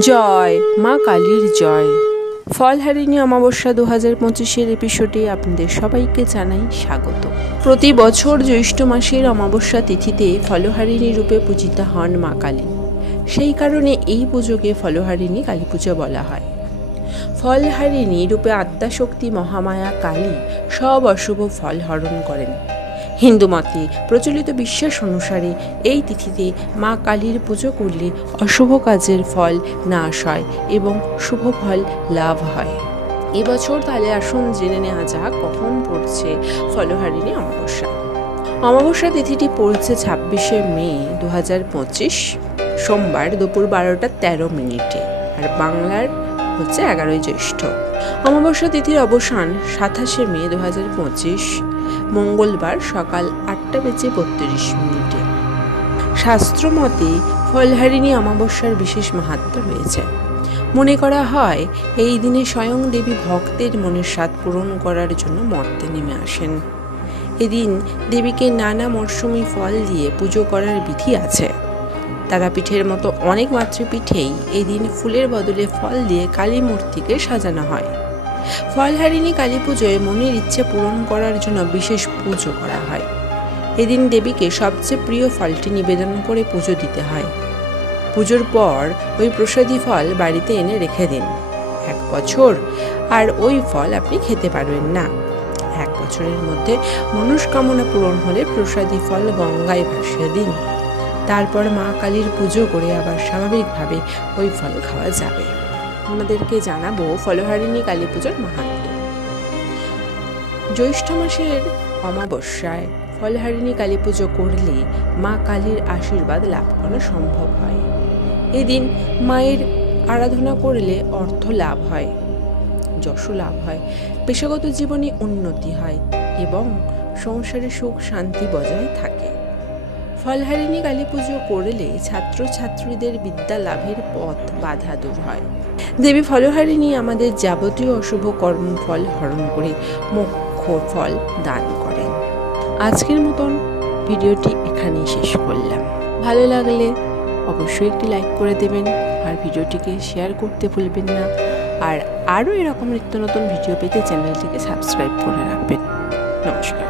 জয় মা কালীর জয়। ফলহারিণী অমাবস্যা 2025-এর এপিসোডে আপনাদের সবাইকে জানাই স্বাগত। প্রতি বছর জ্যৈষ্ঠ মাসের অমাবস্যা তিথিতে ফলহারিণী রূপে পূজিতা হন মা কালী। সেই কারণে এই পুজোকে ফলহারিণী কালী পুজো বলা হয়। ফলহারিণী রূপে আদ্যাশক্তি মহামায়া কালী সব অশুভ ফল হরণ করেন। হিন্দু মতে প্রচলিত বিশ্বাস অনুসারে এই তিথিতে মা কালীর পুজো করলে অশুভ কাজের ফল নাশ হয় এবং শুভ ফল লাভ হয়। এবছর তাহলে আসুন জেনে নেওয়া যাক কখন পড়ছে ফলহারিণী অমাবস্যা। অমাবস্যা তিথিটি পড়ছে 26শে মে 2025 সোমবার দুপুর 12টা 13 মিনিটে, আর বাংলার হচ্ছে 11ই জ্যৈষ্ঠ। অমাবস্যা তিথির অবসান 27শে মে 2025 মঙ্গলবার সকাল 8:32 শাস্ত্র মতে ফলহারিণী অমাবস্যার বিশেষ মাহাত্ম্য রয়েছে। মনে করা হয় এই দিনে স্বয়ং দেবী ভক্তের মনের স্বাদ পূরণ করার জন্য মর্তে নেমে আসেন। এদিন দেবীকে নানা মরশুমি ফল দিয়ে পুজো করার বিধি আছে। তারাপীঠের মতো অনেক মাতৃপীঠেই এই দিন ফুলের বদলে ফল দিয়ে কালী মূর্তিকে সাজানো হয়। ফলহারিণী কালী পুজোয় মনের ইচ্ছে পূরণ করার জন্য বিশেষ পুজো করা হয়। এদিন দেবীকে সবচেয়ে প্রিয় ফলটি নিবেদন করে পুজো দিতে হয়। পুজোর পর ওই প্রসাদী ফল বাড়িতে এনে রেখে দিন 1 বছর, আর ওই ফল আপনি খেতে পারবেন না। 1 বছরের মধ্যে মনস্কামনা পূরণ হলে প্রসাদী ফল গঙ্গায় ভাসিয়ে দিন। তারপর মা কালীর পুজো করে আবার স্বাভাবিকভাবে ওই ফল খাওয়া যাবে। আমাদেরকে জানাবো ফলহারিণী কালী পুজোর মাহাত্ম্য। জ্যৈষ্ঠ মাসের অমাবস্যায় ফলহারিণী কালী পুজো করলে মা কালীর আশীর্বাদ লাভ করা সম্ভব হয়। এদিন মায়ের আরাধনা করলে অর্থ লাভ হয়, যশ লাভ হয়, পেশাগত জীবনে উন্নতি হয় এবং সংসারে সুখ শান্তি বজায় থাকে। ফলহারিণী কালী পুজো করলে ছাত্রছাত্রীদের বিদ্যা লাভের পথ বাধা দূর হয়। দেবী ফলহারিণী আমাদের যাবতীয় অশুভ কর্মফল হরণ করে মোক্ষ ফল দান করেন। আজকের মতন ভিডিওটি এখানেই শেষ করলাম। ভালো লাগলে অবশ্যই একটি লাইক করে দেবেন আর ভিডিওটিকে শেয়ার করতে ভুলবেন না। আর আরও এরকম নিত্য নতুন ভিডিও পেতে চ্যানেলটিকে সাবস্ক্রাইব করে রাখবেন। নমস্কার।